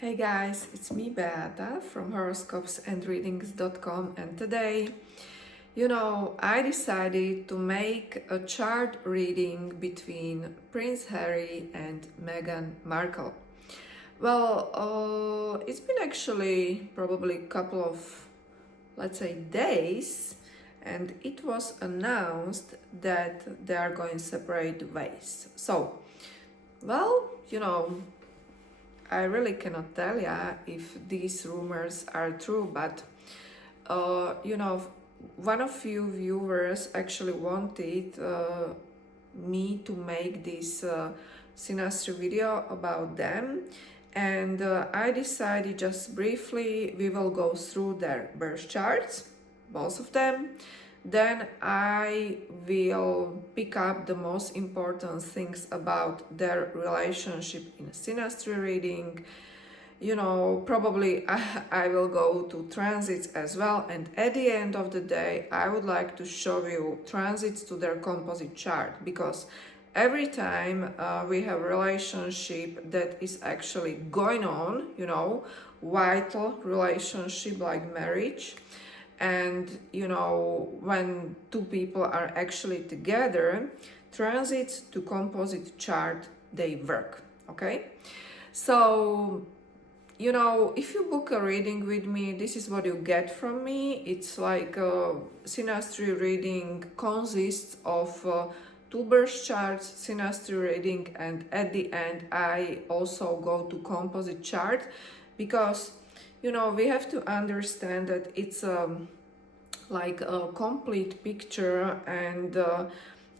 Hey guys, it's me Beata from Horoscopes and Readings.com, and today, I decided to make a chart reading between Prince Harry and Meghan Markle. Well, it's been actually probably a couple of, let's say, days, and it was announced that they are going separate ways. So, well, I really cannot tell ya if these rumors are true, but one of you viewers actually wanted me to make this Synastry video about them, and I decided just briefly we will go through their birth charts, both of them. Then I will pick up the most important things about their relationship in a synastry reading. Probably I will go to transits as well, and at the end of the day I would like to show you transits to their composite chart, because every time we have a relationship that is actually going on, vital relationship like marriage, and when two people are actually together, transits to composite chart, they work. Okay, so if you book a reading with me, this is what you get from me. It's like a synastry reading consists of two birth charts, synastry reading, and at the end I also go to composite chart, because we have to understand that it's like a complete picture, and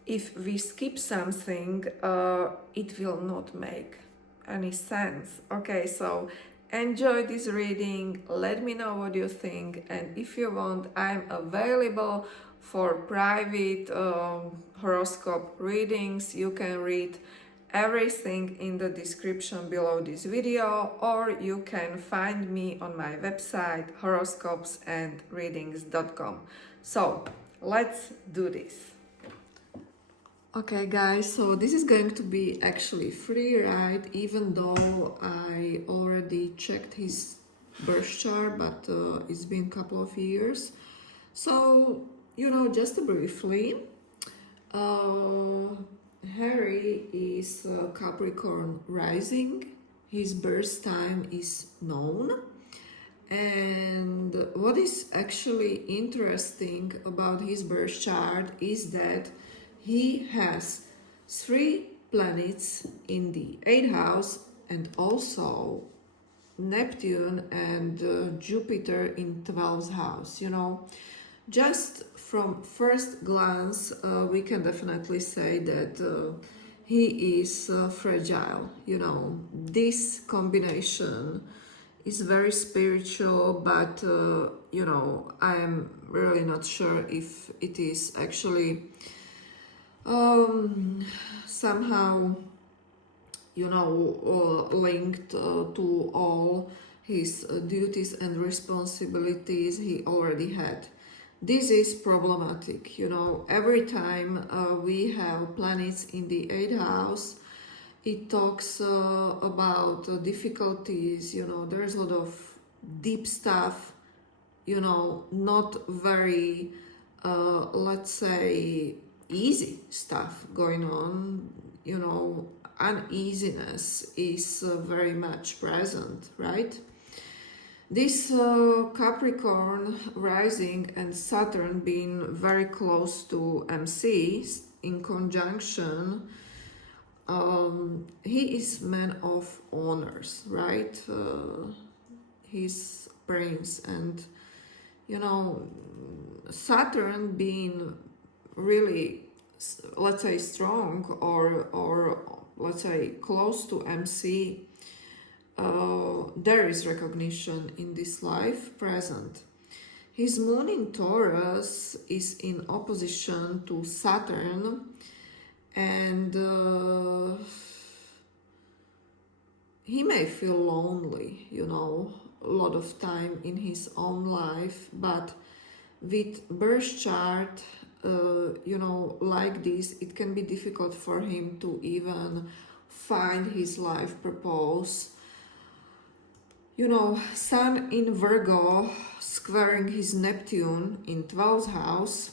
if we skip something, it will not make any sense. Okay, so enjoy this reading, let me know what you think, and if you want, I'm available for private horoscope readings. You can read everything in the description below this video, or you can find me on my website horoscopesandreadings.com. So let's do this. Okay guys, so this is going to be actually free ride, even though I already checked his birth chart, but it's been a couple of years. So just briefly, Harry is Capricorn rising. His birth time is known. And what is actually interesting about his birth chart is that he has 3 planets in the 8th house, and also Neptune and Jupiter in 12th house. Just from first glance, we can definitely say that he is fragile. This combination is very spiritual, but I am really not sure if it is actually somehow linked to all his duties and responsibilities he already had. This is problematic. Every time we have planets in the 8th house, it talks about difficulties. There's a lot of deep stuff, not very let's say easy stuff going on. Uneasiness is very much present, right? This Capricorn rising and Saturn being very close to MC in conjunction, he is man of honors, right? He's prince, and Saturn being really, let's say, strong, or let's say close to MC, there is recognition in this life present. His moon in Taurus is in opposition to Saturn, and he may feel lonely, a lot of time in his own life, but with birth chart, like this, it can be difficult for him to even find his life purpose. Sun in Virgo squaring his Neptune in 12th house.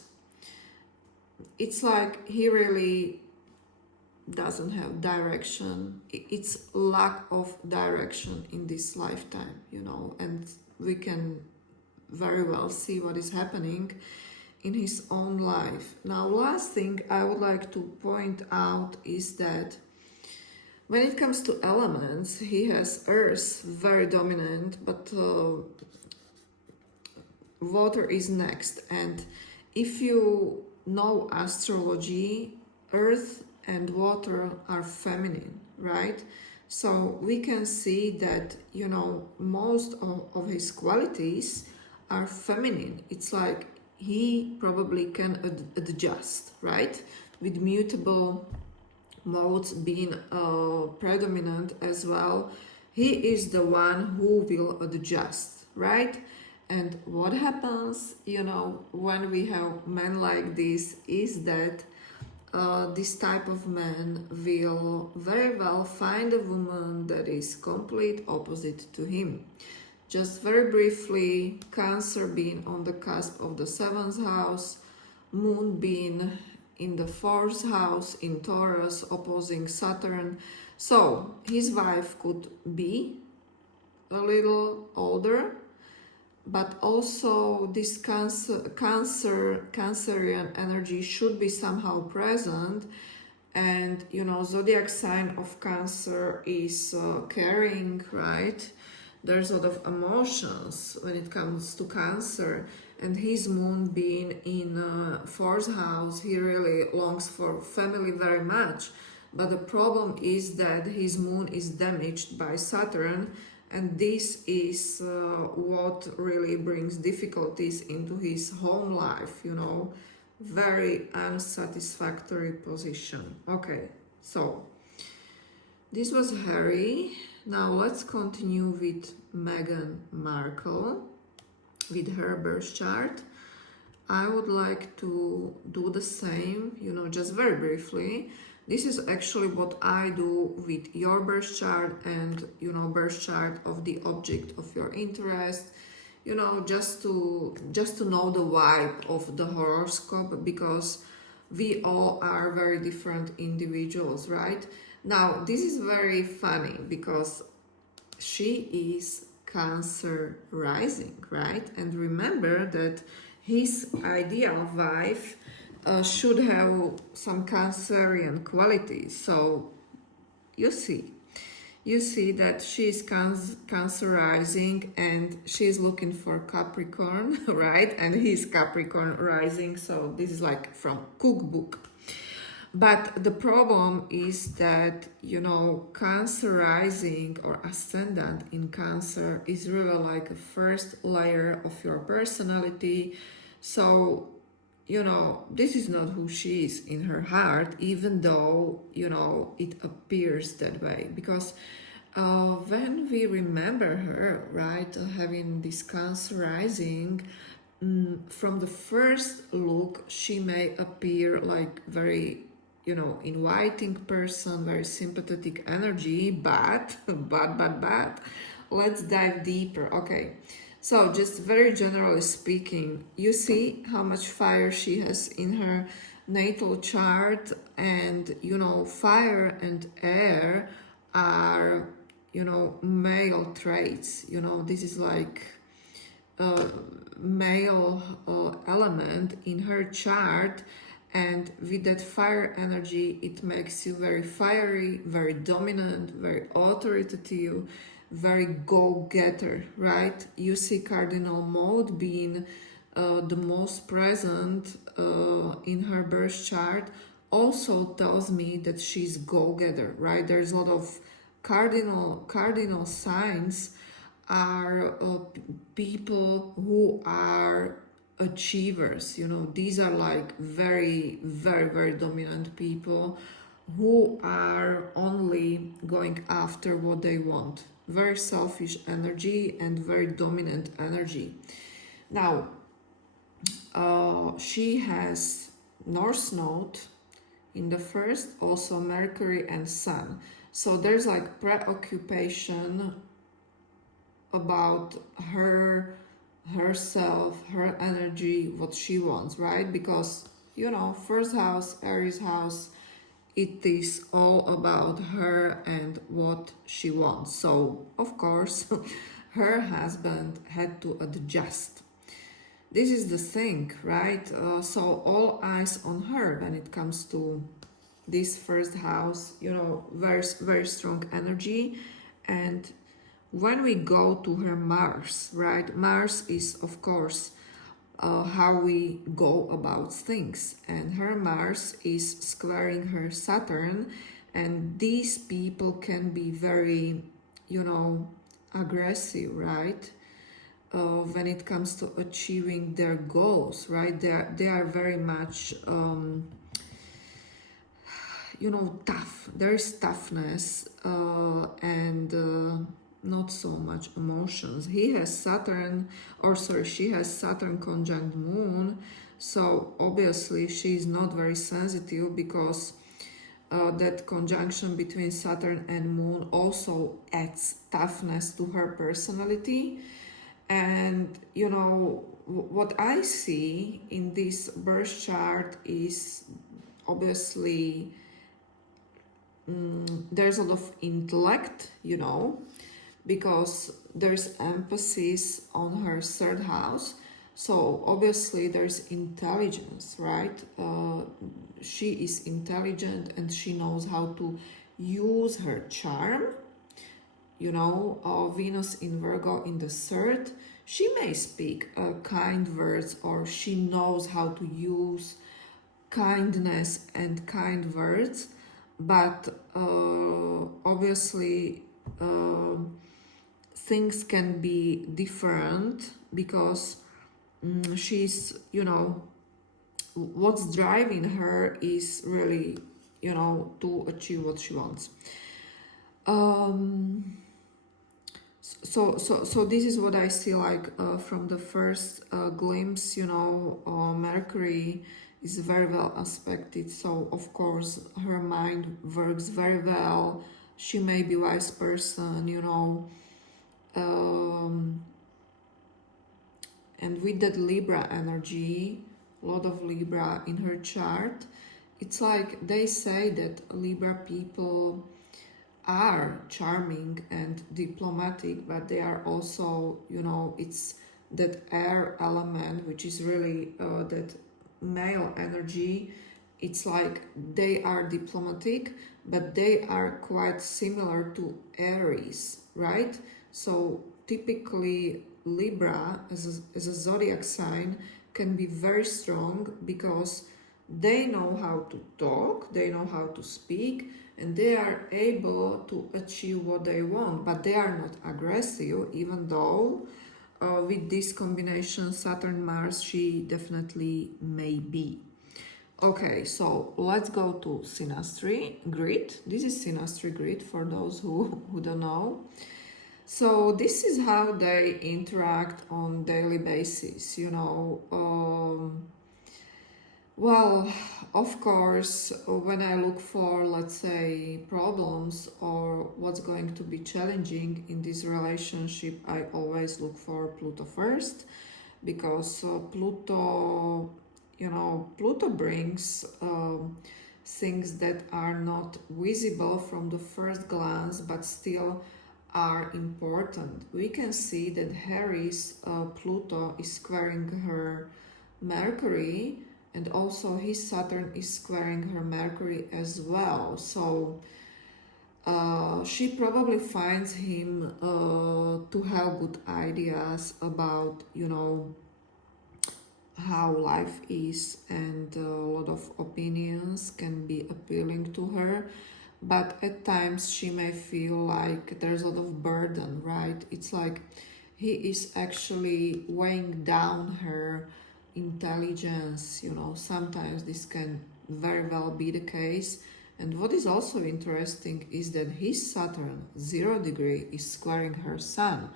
It's like he really doesn't have direction. It's lack of direction in this lifetime, and we can very well see what is happening in his own life. Now, last thing I would like to point out is that when it comes to elements, he has earth very dominant, but water is next. And if you know astrology, earth and water are feminine, right? So we can see that, most of his qualities are feminine. It's like he probably can adjust, right? With mutable modes being predominant as well, he is the one who will adjust, right? And what happens, when we have men like this is that this type of man will very well find a woman that is complete opposite to him. Just very briefly, Cancer being on the cusp of the 7th house, Moon being in the 4th house in Taurus, opposing Saturn. So his wife could be a little older, but also this Cancerian energy should be somehow present. And zodiac sign of Cancer is caring, right? There's a lot of emotions when it comes to Cancer, and his moon being in 4th house, he really longs for family very much. But the problem is that his moon is damaged by Saturn, and this is what really brings difficulties into his home life, very unsatisfactory position. Okay, so this was Harry. Now let's continue with Meghan Markle, with her birth chart. I would like to do the same, just very briefly. This is actually what I do with your birth chart and, birth chart of the object of your interest, just to know the vibe of the horoscope, because we all are very different individuals, right? Now, this is very funny because she is Cancer rising, right? And remember that his ideal wife should have some Cancerian qualities. So you see that she's Cancer rising and she's looking for Capricorn, right? And he's Capricorn rising. So this is like from cookbook. But the problem is that, Cancer rising or ascendant in Cancer is really like a first layer of your personality. So, this is not who she is in her heart, even though, it appears that way. Because when we remember her, right, having this Cancer rising, from the first look, she may appear like very inviting person, very sympathetic energy, but let's dive deeper. Okay, so just very generally speaking, you see how much fire she has in her natal chart, and fire and air are male traits. This is like male element in her chart. And with that fire energy, it makes you very fiery, very dominant, very authoritative, very go-getter, right? You see cardinal mode being the most present in her birth chart, also tells me that she's go-getter, right? There's a lot of cardinal signs are people who are achievers. These are like very, very, very dominant people who are only going after what they want. Very selfish energy and very dominant energy. Now, she has North Node in the first, also Mercury and Sun. So there's like preoccupation about herself, her energy, what she wants, right? Because, you know, first house, Aries house, it is all about her and what she wants. So, of course, her husband had to adjust. This is the thing, right? So, all eyes on her when it comes to this first house, you know, very, very strong energy. And when we go to her Mars, right? Mars is, of course, how we go about things, and her Mars is squaring her Saturn, and these people can be very, you know, aggressive, right? When it comes to achieving their goals, right? They are very much, you know, tough. There is toughness and not so much emotions. He has Saturn, or sorry, she has Saturn conjunct Moon, so obviously she is not very sensitive, because that conjunction between Saturn and Moon also adds toughness to her personality. And you know, what I see in this birth chart is obviously there's a lot of intellect, you know, because there's emphasis on her third house. So obviously there's intelligence, right? She is intelligent and she knows how to use her charm. You know, Venus in Virgo in the third, she may speak kind words, or she knows how to use kindness and kind words, but obviously things can be different, because she's, you know, what's driving her is really, you know, to achieve what she wants. So this is what I see, like from the first glimpse, you know. Mercury is very well aspected, so of course her mind works very well. She may be wise person, you know, and with that Libra energy, a lot of Libra in her chart, it's like they say that Libra people are charming and diplomatic, but they are also, you know, it's that air element, which is really that male energy. It's like they are diplomatic, but they are quite similar to Aries, right? So typically Libra as a zodiac sign can be very strong, because they know how to talk, they know how to speak, and they are able to achieve what they want, but they are not aggressive, even though with this combination Saturn Mars she definitely may be. Okay, so let's go to Synastry grid. This is Synastry grid for those who don't know. So this is how they interact on daily basis, you know. Well, of course, when I look for, let's say, problems or what's going to be challenging in this relationship, I always look for Pluto first, because Pluto, you know, Pluto brings things that are not visible from the first glance, but still are important. We can see that Harry's Pluto is squaring her Mercury, and also his Saturn is squaring her Mercury as well. So she probably finds him to have good ideas about, you know, how life is, and a lot of opinions can be appealing to her. But at times she may feel like there's a lot of burden, right? It's like he is actually weighing down her intelligence, you know. Sometimes this can very well be the case. And what is also interesting is that his Saturn 0 degree is squaring her Sun.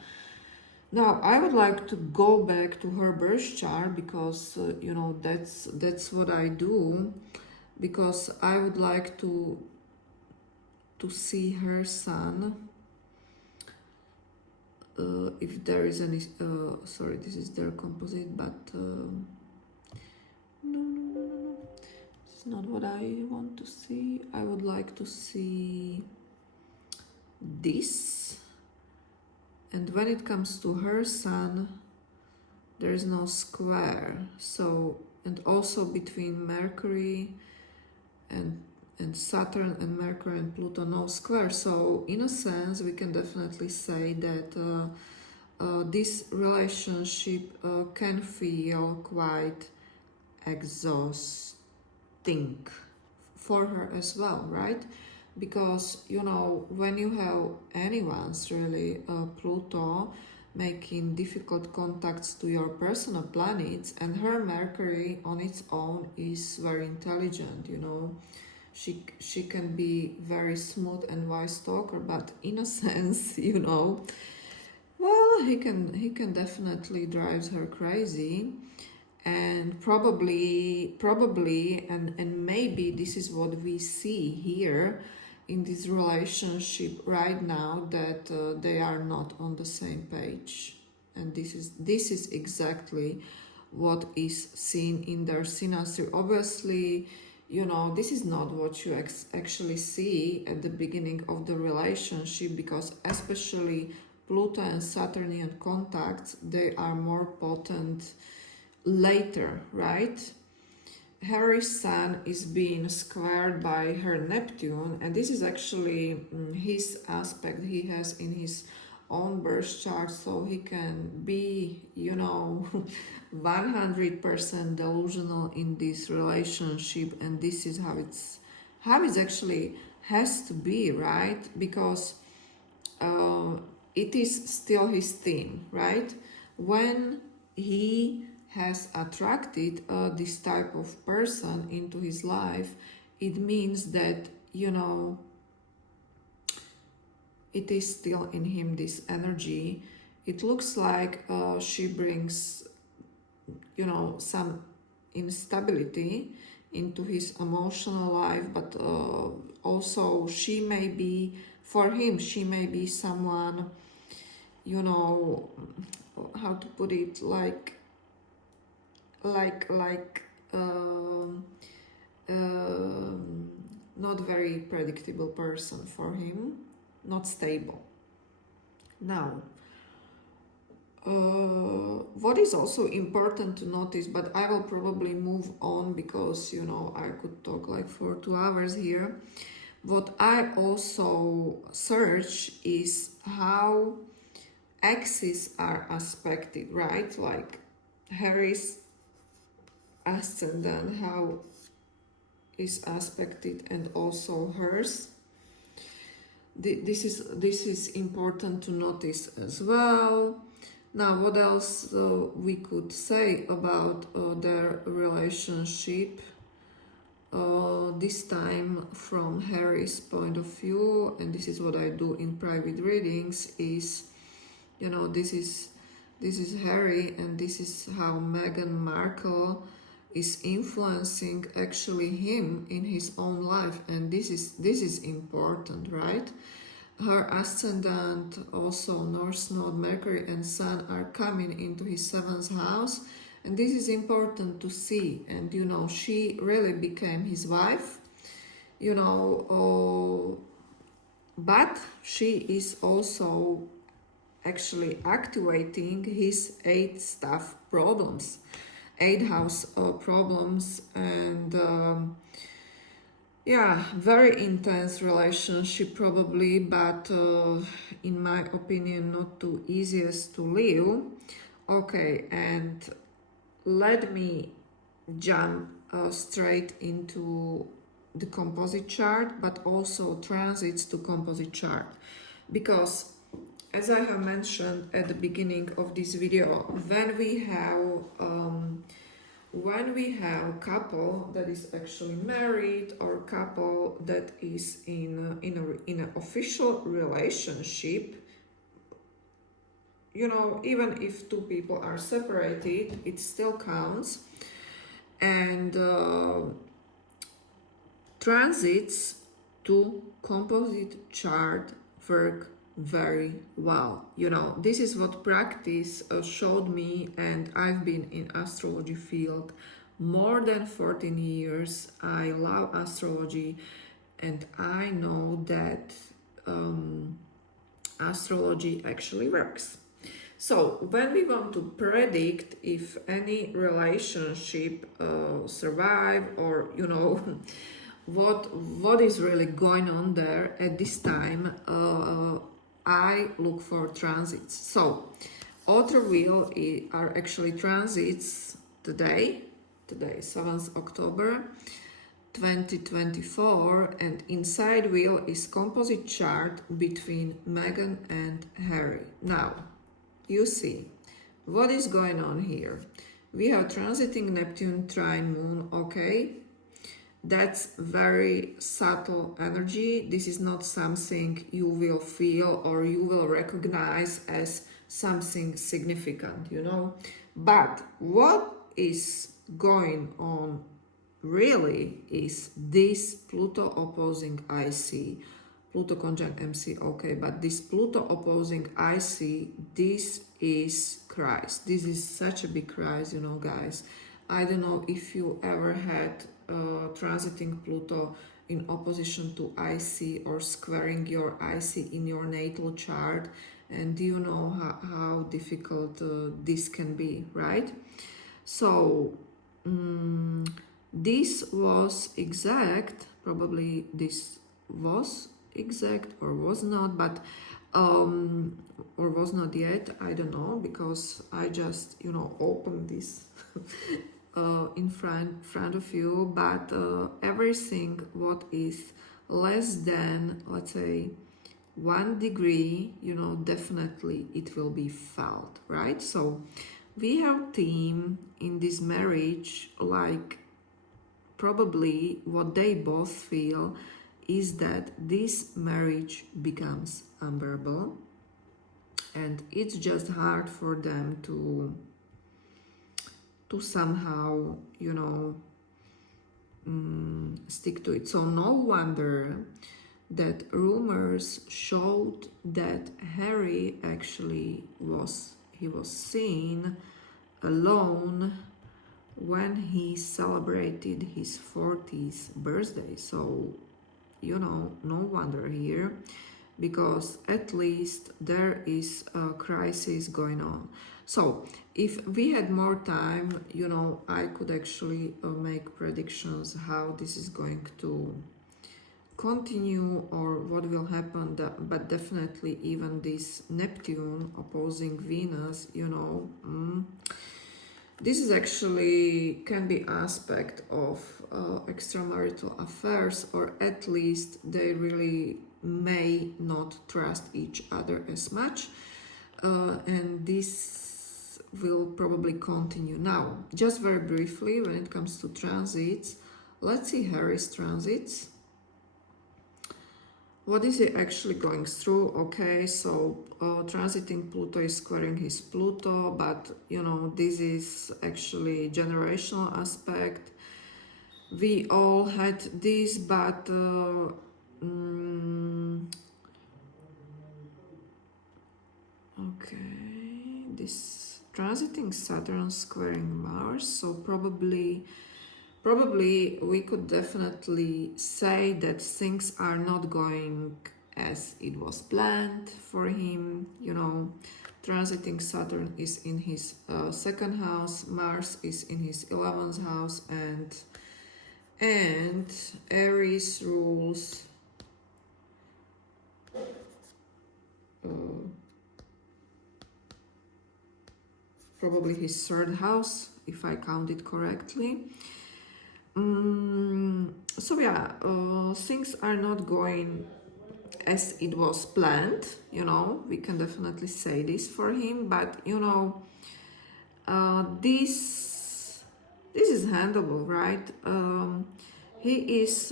Now I would like to go back to her birth chart, because you know, that's what I do, because I would like to see her Sun. if there is any, sorry, this is their composite, but no, it's not what I want to see. I would like to see this. And when it comes to her sun, there is no square. So, and also between Mercury and Saturn and Mercury and Pluto, no square. So in a sense, we can definitely say that this relationship can feel quite exhausting for her as well, right? Because, you know, when you have anyone's really Pluto making difficult contacts to your personal planets, and her Mercury on its own is very intelligent, you know, she can be very smooth and wise talker, but in a sense, you know, well, he can definitely drive her crazy. And probably and maybe this is what we see here in this relationship right now, that they are not on the same page. And this is exactly what is seen in their synastry. Obviously, you know, this is not what you actually see at the beginning of the relationship, because especially Pluto and Saturnian contacts, they are more potent later, right? Harry's sun is being squared by her Neptune, and this is actually his aspect he has in his own birth chart, so he can be, you know, 100% delusional in this relationship, and this is how it's actually has to be, right? Because it is still his theme, right? When he has attracted this type of person into his life, it means that, you know, it is still in him, this energy. It looks like she brings, you know, some instability into his emotional life, but also she may be, for him, she may be someone, you know, how to put it, like not very predictable person for him, not stable. Now, what is also important to notice, but I will probably move on because, you know, I could talk like for 2 hours here. What I also search is how axes are aspected, right? Like Harry's ascendant, how is aspected, and also hers. This is important to notice as well. Now, what else we could say about their relationship? This time from Harry's point of view, and this is what I do in private readings, is, you know, this is Harry, and this is how Meghan Markle is influencing actually him in his own life, and this is important, right? Her ascendant, also North Node, Mercury and Sun are coming into his 7th house, and this is important to see. And, you know, she really became his wife, you know, but she is also actually activating his 8th staff problems, 8th house problems, and yeah, very intense relationship probably, but in my opinion not too easiest to live. Okay, and let me jump straight into the composite chart, but also transits to composite chart, because as I have mentioned at the beginning of this video, when we have a couple that is actually married, or a couple that is in an official relationship, you know, even if 2 people are separated, it still counts. And transits to composite chart work very well. You know, this is what practice showed me, and I've been in astrology field more than 14 years. I love astrology, and I know that astrology actually works. So when we want to predict if any relationship survive, or you know what is really going on there at this time, I look for transits. So outer wheel are actually transits today 7th October 2024, and inside wheel is composite chart between Meghan and Harry. Now you see what is going on here. We have transiting Neptune trine Moon. Okay, that's very subtle energy. This is not something you will feel or you will recognize as something significant, you know. But what is going on really is this Pluto opposing IC, Pluto conjunct MC, okay, but this Pluto opposing IC, this is Christ. This is such a big Christ, you know, guys. I don't know if you ever had transiting Pluto in opposition to IC or squaring your IC in your natal chart, and do you know how difficult this can be, right? So this was exact, probably this was exact or was not, but or was not yet, I don't know, because I just, you know, opened this in front of you, but everything what is less than, let's say, 1 degree, you know, definitely it will be felt, right? So we have theme in this marriage, like probably what they both feel is that this marriage becomes unbearable, and it's just hard for them to somehow, you know, stick to it. So no wonder that rumors showed that Harry actually was seen alone when he celebrated his 40th birthday. So, you know, no wonder here, because at least there is a crisis going on. So if we had more time, you know, I could actually make predictions how this is going to continue or what will happen, but definitely even this Neptune opposing Venus, you know, this is actually can be aspect of extramarital affairs, or at least they really may not trust each other as much, and this will probably continue. Now, just very briefly, when it comes to transits, let's see Harry's transits. What is he actually going through? Okay, so transiting Pluto is squaring his Pluto, but you know, this is actually generational aspect. We all had this, but okay, this transiting Saturn squaring Mars, so probably we could definitely say that things are not going as it was planned for him. You know, transiting Saturn is in his second house, Mars is in his 11th house, and Aries rules probably his third house, if I count it correctly. So yeah, things are not going as it was planned, you know, we can definitely say this for him, but you know, this is handleable, right? He is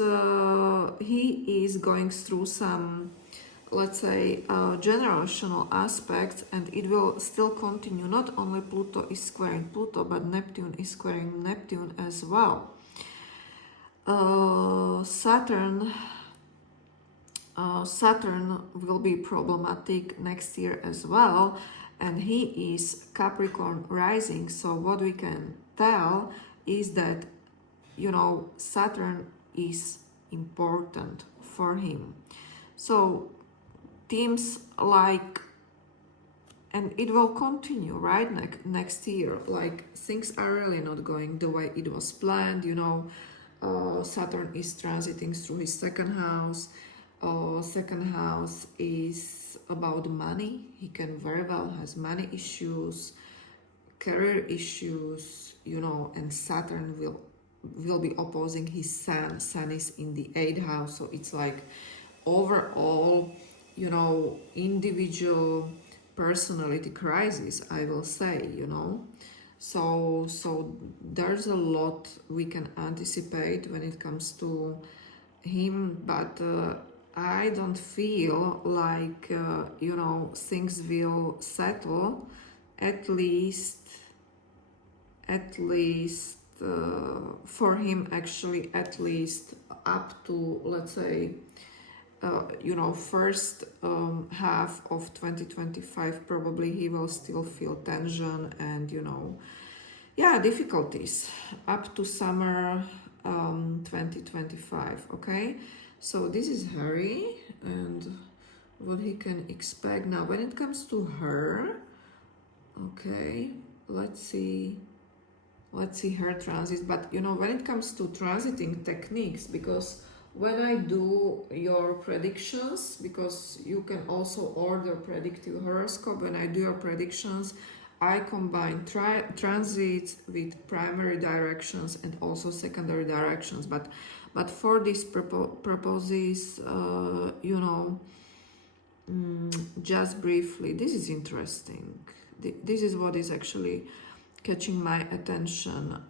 going through some, let's say, generational aspects, and it will still continue. Not only Pluto is squaring Pluto, but Neptune is squaring Neptune as well. Saturn Saturn will be problematic next year as well, and he is Capricorn rising. So what we can tell is that, you know, Saturn is important for him. So themes like, and it will continue, right, next year, like things are really not going the way it was planned, you know. Saturn is transiting through his second house. Second house is about money. He can very well has money issues, career issues, you know, and Saturn will be opposing his sun. Sun is in the 8th house, so it's like overall, you know, individual personality crisis, I will say, you know. So there's a lot we can anticipate when it comes to him, but I don't feel like, you know, things will settle, at least for him, actually, at least up to, let's say, you know, first half of 2025. Probably he will still feel tension and, you know, yeah, difficulties up to summer 2025. Okay, so this is Harry and what he can expect now when it comes to her. Okay, let's see her transits. But you know, when it comes to transiting techniques, because when I do your predictions, because you can also order predictive horoscope, when I do your predictions, I combine transits with primary directions and also secondary directions. But for these purposes, you know, just briefly, this is interesting. This is what is actually catching my attention.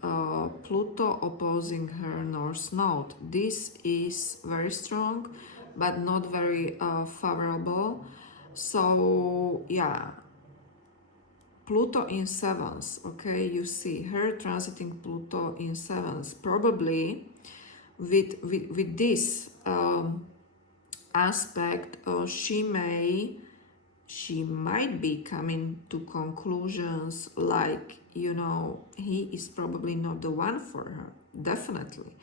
Pluto opposing her North Node. This is very strong, but not very favorable. So yeah, Pluto in 7th. Okay, you see her transiting Pluto in 7th. Probably with this aspect, she might be coming to conclusions like, you know, he is probably not the one for her, definitely.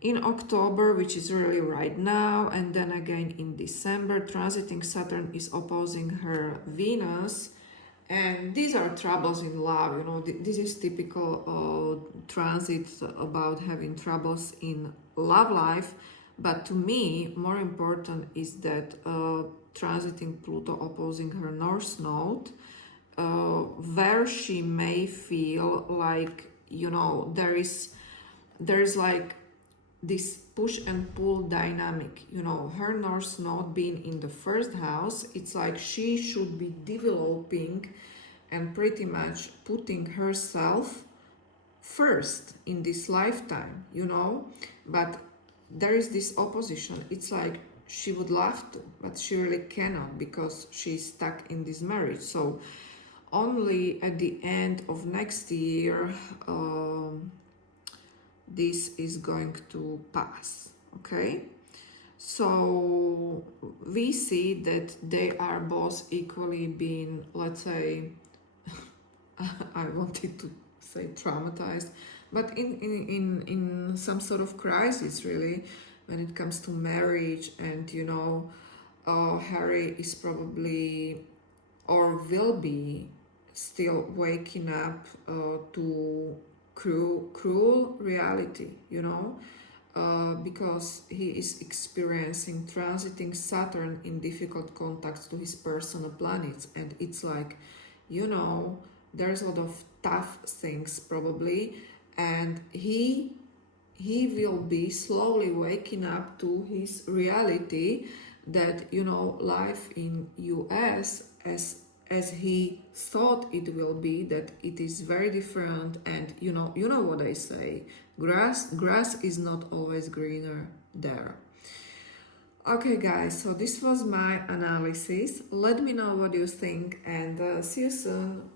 In October, which is really right now, and then again in December, transiting Saturn is opposing her Venus. And these are troubles in love, you know, this is typical transit about having troubles in love life. But to me, more important is that transiting Pluto opposing her North Node, where she may feel like, you know, there's like this push and pull dynamic, you know, her North Node being in the 1st house. It's like she should be developing and pretty much putting herself first in this lifetime, you know, but there is this opposition. It's like she would love to, but she really cannot because she's stuck in this marriage. So only at the end of next year, this is going to pass. Okay, so we see that they are both equally being, let's say, I wanted to say traumatized, but in some sort of crisis, really, when it comes to marriage. And you know, Harry is probably or will be still waking up to cruel reality, you know, because he is experiencing transiting Saturn in difficult contacts to his personal planets. And it's like, you know, there's a lot of tough things probably, and he will be slowly waking up to his reality that, you know, life in US as he thought it will be, that it is very different. And you know what I say, grass is not always greener there. Okay guys, so this was my analysis. Let me know what you think, and see you soon.